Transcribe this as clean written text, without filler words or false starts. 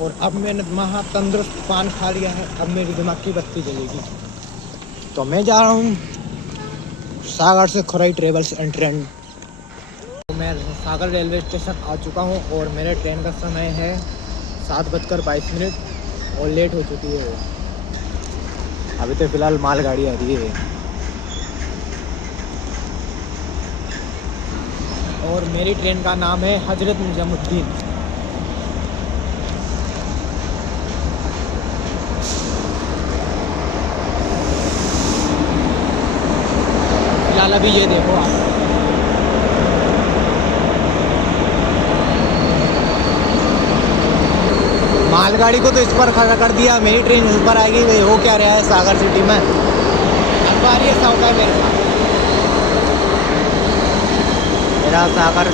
और अब मैंने महा तंदुरुस्त पान खा लिया है, अब मेरी दिमाग की बत्ती जलेगी। तो मैं जा रहा हूँ सागर से खुराई ट्रेवल्स एंड ट्रेन। तो मैं सागर रेलवे स्टेशन आ चुका हूँ और मेरे ट्रेन का समय है 7:22 और लेट हो चुकी है। अभी तो फिलहाल मालगाड़ी आ रही है और मेरी ट्रेन का नाम है हजरत निजामुद्दीन। फिलहाल अभी ये देखो आप, मालगाड़ी को तो इस पर खड़ा कर दिया, मेरी ट्रेन इस पर आएगी। वो क्या रहा है सागर सिटी में, अब बारी है साउका मेरे साथ। मेरा सागर